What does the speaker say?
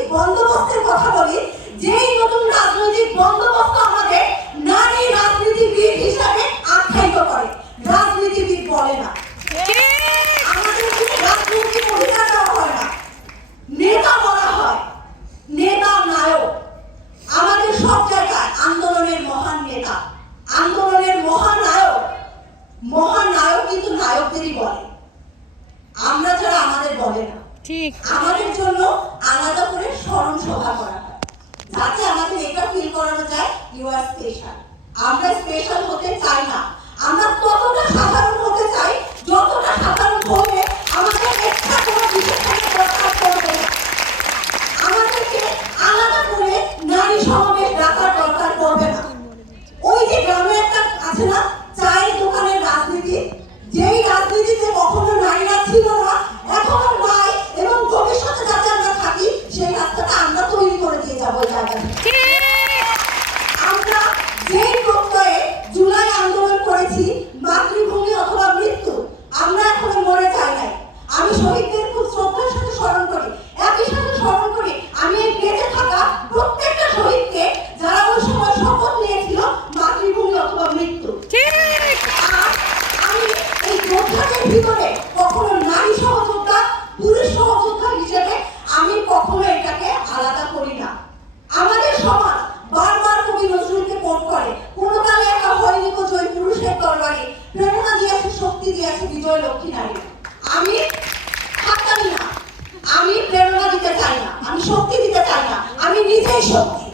রাজনৈতিক বন্দোবস্তের কথা বলি, যেই নতুন রাজনৈতিক বন্দোবস্ত আমাদের নারী রাজনীতিবিদ হিসাবে আখ্যায়িত করে, রাজনীতিবিদ বলে না। আমাদের রাজনৈতিক অধিকার দেওয়া হয় না, নেতা বলা হয়, নেতা নায়ক। আমাদের সব জায়গায় আন্দোলনের মহান নেতা, আন্দোলনের মহানায়ক, মহানায়ক কিন্তু নায়কদেরই বলে, আমরা যারা আমাদের বলে না। ঠিক, আমাদের জন্য আলাদা করে স্মরণ সভা করা হয়, যাতে আমাদের এটা ফিল করানো যায় ইউ আর স্পেশাল। আমরা স্পেশাল হতে চাই না, আমরা ততটা সাধারণ হতে চাই যতটা সাধারণ হলে আমাদের একটা কোনো বিশেষজ্ঞ দরকার পড়বে না। আমাদেরকে আলাদা করে নারী সমাবেশ ডাকার দরকার পড়বে না। ওই যে গ্রামে একটা আছে না, চায়ের দোকানের রাজনীতি, যেই রাজনীতিতে কখনো নারীরা ছিল না, এখন নাই, এবং ভবিষ্যতে যাতে আমরা থাকি সেই রাস্তাটা আমরা তৈরি করে দিয়ে যাবো। ওই জায়গায় আমরা যেই প্রত্যয়ে জুলাই আন্দোলন করেছি, মাতৃভূমি অথবা মৃত্যু, আমরা এখনো মরে যাই নাই। আমি শহীদদের খুব শ্রদ্ধার সাথে স্মরণ করি, একই সাথে স্মরণ করি আমি এই বেঁচে থাকা প্রত্যেকটা শহীদকে যারা ওই সময় শপথ নিয়েছিল মাতৃভূমি অথবা মৃত্যু। আর আমি এই যোদ্ধাদের ভিতরে কখনো নারী সহযোদ্ধা, পুরুষ সহযোদ্ধা হিসেবে আমি কখনো এটাকে আলাদা করি না। আমাদের সমাজ বারবার কবি নজরুলকে কোট করে, কোনো কালে একা হয়নি কো জয় পুরুষের তরবারি, প্রেরণা দিয়েছে, শক্তি দিয়েছে বিজয় লক্ষ্মী নারী। আমি থাকতাম না, আমি প্রেরণা দিতে চাই না, আমি শক্তি দিতে চাই না, আমি নিজেই শক্তি।